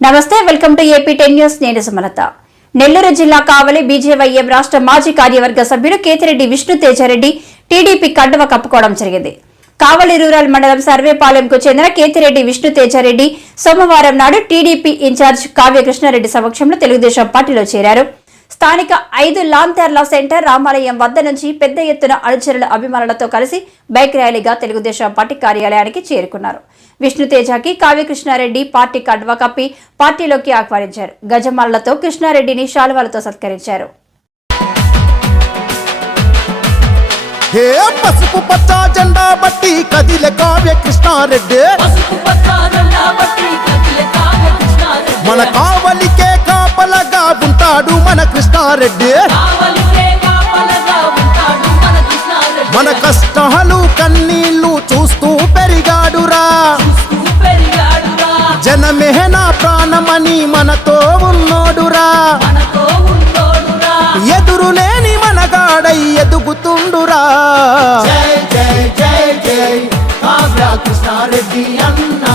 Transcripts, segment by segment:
నమస్తే welcome to AP ten news. నేను సుమలత. నెల్లూరు జిల్లా కావలి బీజేవైఎం రాష్ట్ర మాజీ కార్యవర్గ సభ్యుడు కేతిరెడ్డి విష్ణు తేజారెడ్డి టీడీపీ కండువ కప్పుకోవడం జరిగింది. కావలి రూరల్ మండలం సర్వేపాలెంకు చెందిన కేతిరెడ్డి విష్ణు తేజారెడ్డి సోమవారం నాడు టీడీపీ ఇన్ఛార్జ్ కావ్య కృష్ణారెడ్డి సమక్షంలో తెలుగుదేశం పార్టీలో చేరారు. స్థానిక ఐదు లాంతెర్ల సెంటర్ రామాలయం వద్ద నుంచి పెద్ద ఎత్తున అనుచరుల అభిమానులతో కలిసి బైక్ ర్యాలీగా తెలుగుదేశం పార్టీ కార్యాలయానికి చేరుకున్నారు. విష్ణుతేజకి కావ్యకృష్ణారెడ్డి పార్టీ కడ్వ కప్పి పార్టీలోకి ఆహ్వానించారు. గజమాలతో కృష్ణారెడ్డిని శాలువాలతో సత్కరించారు. హే పసుపు పచ్చ జెండా బట్టి కదిలే కావ్య కృష్ణారెడ్డి. పసుపు పచ్చారల్లా బట్టి కదిలే కావ్య కృష్ణారెడ్డి. మన కష్టాలు కన్నీళ్ళు చూస్తూ పెరిగాడురా. జనమే నా ప్రాణమని మనతో ఉన్నోడురా. ఎదురులేని మనగాడై ఎదుగుతుండురా. జై జై జై జై. కావ్య కృష్ణారెడ్డి అన్నా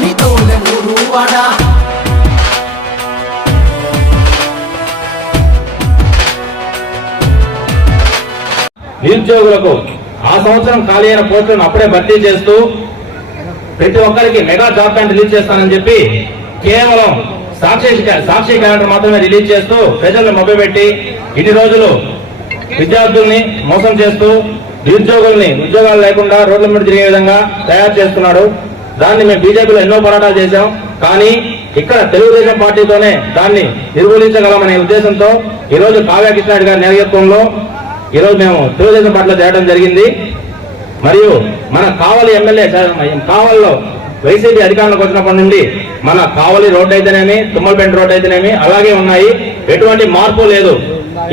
నీతోనే ఊరువాడా నిరుద్యోగులకు ఆ సంవత్సరం ఖాళీ అయిన పోస్టులను అప్పుడే భర్తీ చేస్తూ ప్రతి ఒక్కరికి మెగా జాబ్ ప్లాన్ రిలీజ్ చేస్తానని చెప్పి కేవలం సాక్షి సాక్షి క్యాలెండర్ మాత్రమే రిలీజ్ చేస్తూ ప్రజలను మభ్యపెట్టి ఇన్ని రోజులు విద్యార్థుల్ని మోసం చేస్తూ నిరుద్యోగుల్ని ఉద్యోగాలు లేకుండా రోడ్ల మీద తిరిగే విధంగా తయారు చేస్తున్నాడు. దాన్ని మేము బీజేపీలో ఎన్నో పోరాటాలు చేశాం. కానీ ఇక్కడ తెలుగుదేశం పార్టీతోనే దాన్ని నిర్మూలించగలమనే ఉద్దేశంతో ఈరోజు రోజు కావ్య కృష్ణారెడ్డి గారి నేతృత్వంలో ఈరోజు మేము తెలుగుదేశం పార్టీలో చేరడం జరిగింది. మరియు మన కావలి ఎమ్మెల్యే కావల్లో వైసీపీ అధికారంలోకి వచ్చినప్పటి నుండి మన కావలి రోడ్డు అయితేనేమి తుమ్మలపేట రోడ్డు అయితేనేమి అలాగే ఉన్నాయి. ఎటువంటి మార్పు లేదు.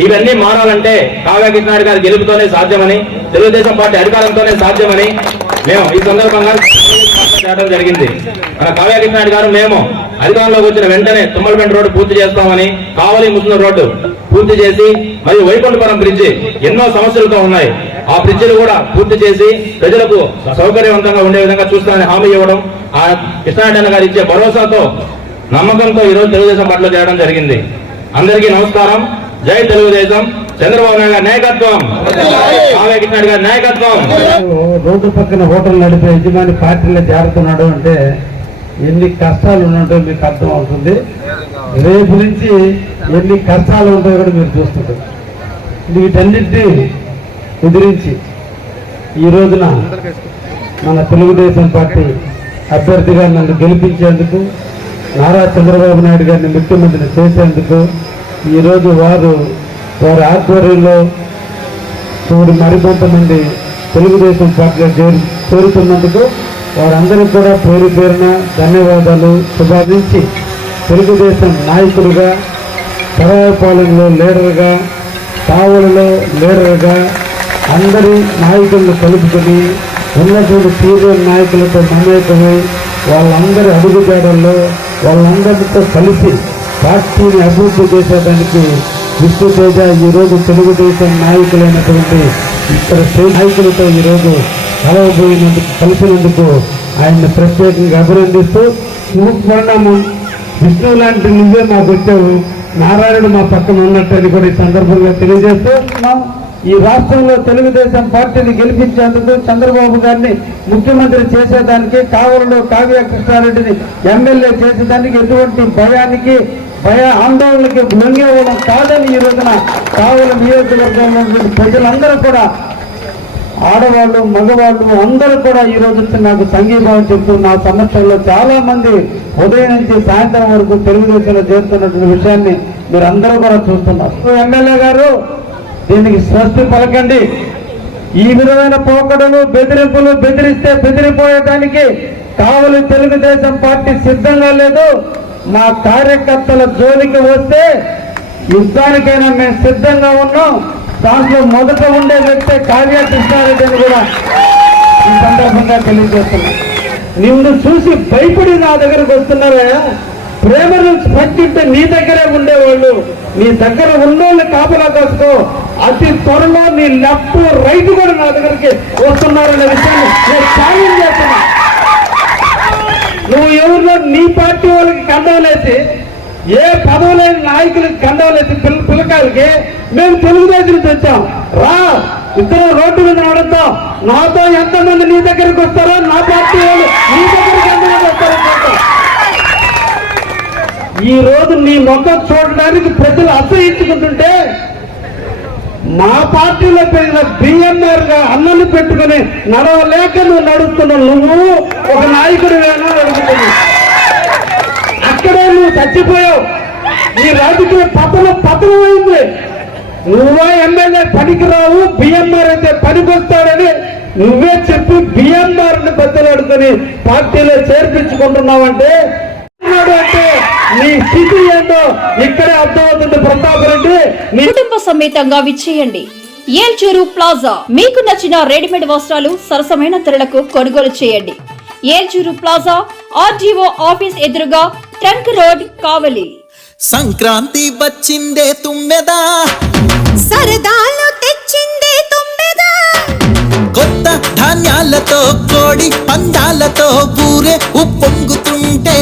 ఇవన్నీ మారాలంటే కావ్య కృష్ణారెడ్డి గారి గెలుపుతోనే సాధ్యమని తెలుగుదేశం పార్టీ అధికారంతోనే సాధ్యమని మేము ఈ సందర్భంగా చేయడం జరిగింది. మన కావ్య గారు మేము అధికారంలోకి వచ్చిన వెంటనే తుమ్మలపేట రోడ్డు పూర్తి చేస్తామని కావలి ముస్లిం రోడ్డు పూర్తి చేసి మరియు వైకుంఠపురం బ్రిడ్జి ఎన్నో సమస్యలతో ఉన్నాయి. ఆ బ్రిడ్జిలు కూడా పూర్తి చేసి ప్రజలకు సౌకర్యవంతంగా ఉండే విధంగా చూస్తామని హామీ ఇవ్వడం ఆ కృష్ణారెడ్డి గారు ఇచ్చే భరోసాతో నమ్మకంతో ఈ రోజు తెలుగుదేశం పట్ల చేయడం జరిగింది. అందరికీ నమస్కారం. జై తెలుగుదేశం. చంద్రబాబు నాయుడు గారి నాయకత్వం. కావ్య గారి నాయకత్వం. రోడ్డు పక్కన హోటల్ నడిపే యజమాని పార్టీలో చేరుతున్నాడు అంటే ఎన్ని కష్టాలు ఉన్నట్టు మీకు అర్థం అవుతుంది. రేపు నుంచి ఎన్ని కష్టాలు ఉంటాయో కూడా మీరు చూస్తుంటారు. వీటన్నిటినీ ఎదిరించి ఈ రోజున మన తెలుగుదేశం పార్టీ అభ్యర్థిగా నన్ను గెలిపించేందుకు నారా చంద్రబాబు నాయుడు గారిని ముఖ్యమంత్రిని చేసేందుకు ఈరోజు వారు వారి ఆధ్వర్యంలో చూడు మరికొంతమంది తెలుగుదేశం పార్టీలో చేరు చేరుతున్నందుకు వారందరికీ కూడా పేరు పేరున ధన్యవాదాలు. శుభాదించి తెలుగుదేశం నాయకులుగా సరాయపాలెంలో లీడర్గా కావలిలో లీడర్గా అందరి నాయకులను కలుపుకొని ఉన్నటువంటి సీనియర్ నాయకులతో మమేకమై వాళ్ళందరి అడుగుజాడల్లో వాళ్ళందరితో కలిసి పార్టీని అభివృద్ధి చేసేదానికి విష్ణు తేజ ఈరోజు తెలుగుదేశం నాయకులైనటువంటి ఇతర నాయకులతో ఈరోజు కలవబోయినందుకు కలిసినందుకు ఆయన్ని ప్రత్యేకంగా అభినందిస్తూ పరిణామం విష్ణు లాంటి నువ్వే మా పెట్టావు నారాయణుడు మా పక్కన ఉన్నట్టని కూడా ఈ సందర్భంగా తెలియజేస్తూ ఈ రాష్ట్రంలో తెలుగుదేశం పార్టీని గెలిపించేందుకు చంద్రబాబు గారిని ముఖ్యమంత్రి చేసేదానికి కావలలో కావ్య కృష్ణారెడ్డిని ఎమ్మెల్యే చేసేదానికి ఎటువంటి భయానికి భయ ఆందోళనకి లొంగేవడం కాదని ఈ రోజున కావల నియోజకవర్గంలో ఉన్నటువంటి ప్రజలందరూ కూడా ఆడవాళ్ళు మగవాళ్ళు అందరూ కూడా ఈ రోజు వచ్చి నాకు సంఘీభావం చెప్తూ నా సమస్యల్లో చాలా మంది ఉదయం నుంచి సాయంత్రం వరకు తెలుగుదేశంలో చేరుతున్నటువంటి విషయాన్ని మీరు అందరూ కూడా చూస్తున్నారు. ఎమ్మెల్యే గారు దీనికి స్వస్తి పలకండి. ఈ విధమైన పోకడలు బెదిరింపులు బెదిరిస్తే బెదిరిపోయడానికి కావలి తెలుగుదేశం పార్టీ సిద్ధంగా లేదు. మా కార్యకర్తల జోలికి వస్తే యుద్ధానికైనా మేము సిద్ధంగా ఉన్నాం. దాంట్లో మొదట ఉండే వ్యక్తి కావ్య కృష్ణారెడ్డి అని కూడా ఈ సందర్భంగా తెలియజేస్తున్నాం నిన్ను చూసి భయపడి నా దగ్గరకు వస్తున్నారా? ప్రేమను నుంచి పట్టింటే నీ దగ్గరే ఉండేవాళ్ళు. నీ దగ్గర ఉన్నోళ్ళు కాపలా కాసుకో. అతి త్వరలో నీ లెఫ్ట్ రైట్ కూడా నా దగ్గరికి వస్తున్నారనే విషయాన్ని నేను ఛాలెంజ్ చేస్తున్నా నువ్వు ఎవరిలో నీ పార్టీ వాళ్ళకి కండవలేసి ఏ పదవులేని నాయకులకి కండవలేసి పిల్ల పిల్లకాయలకి మేము తెలుగుదేశం నుంచి వచ్చాం. రా ఇద్దరు రోడ్డు మీద నడుద్దాం. నాతో ఎంతమంది నీ దగ్గరికి వస్తారో నా పార్టీ వాళ్ళు నీ దగ్గరికి ఎంతమంది వస్తారో ఈ రోజు నీ మొక్క చూడడానికి ప్రజలు అసహించుకుంటుంటే మా పార్టీలో పెరిగిన బిఎంఆర్గా అన్నలు పెట్టుకుని నడవలేక నువ్వు నడుస్తున్న నువ్వు ఒక నాయకుడు వేనా అడుగుతున్నావు అక్కడే నువ్వు చచ్చిపోయావు. ఈ రాజకీయ పతనం పతనమైంది. నువ్వే ఎమ్మెల్యే పనికిరావు బిఎంఆర్ అయితే పనికొస్తాడని నువ్వే చెప్పి బిఎంఆర్ని బద్దలాడుకొని పార్టీలో చేర్పించుకుంటున్నావంటే అంటే నీ స్థితి ఏంటో ఇక్కడే అర్థమవుతుంది ప్రతాప్ రెడ్డి. కుటుంబ సమేతంగా విచ్చేయండి. ఏల్చూరు ప్లాజా. మీకు నచ్చిన రెడీమేడ్ వస్త్రాలు సరసమైన ధరలకు కొనుగోలు చేయండి. ఏల్చూరు ప్లాజా ఆర్డీఓ ఆఫీస్ ఎదురుగా ట్రంక్ రోడ్ కావలి. సంక్రాంతి వచ్చిందే తుమ్మెదా? సరదాలు తెచ్చిందే తుమ్మెదా? కొత్త ధాన్యాలతో కోడి పందాలతో ఊరే ఉప్పొంగుతుంటే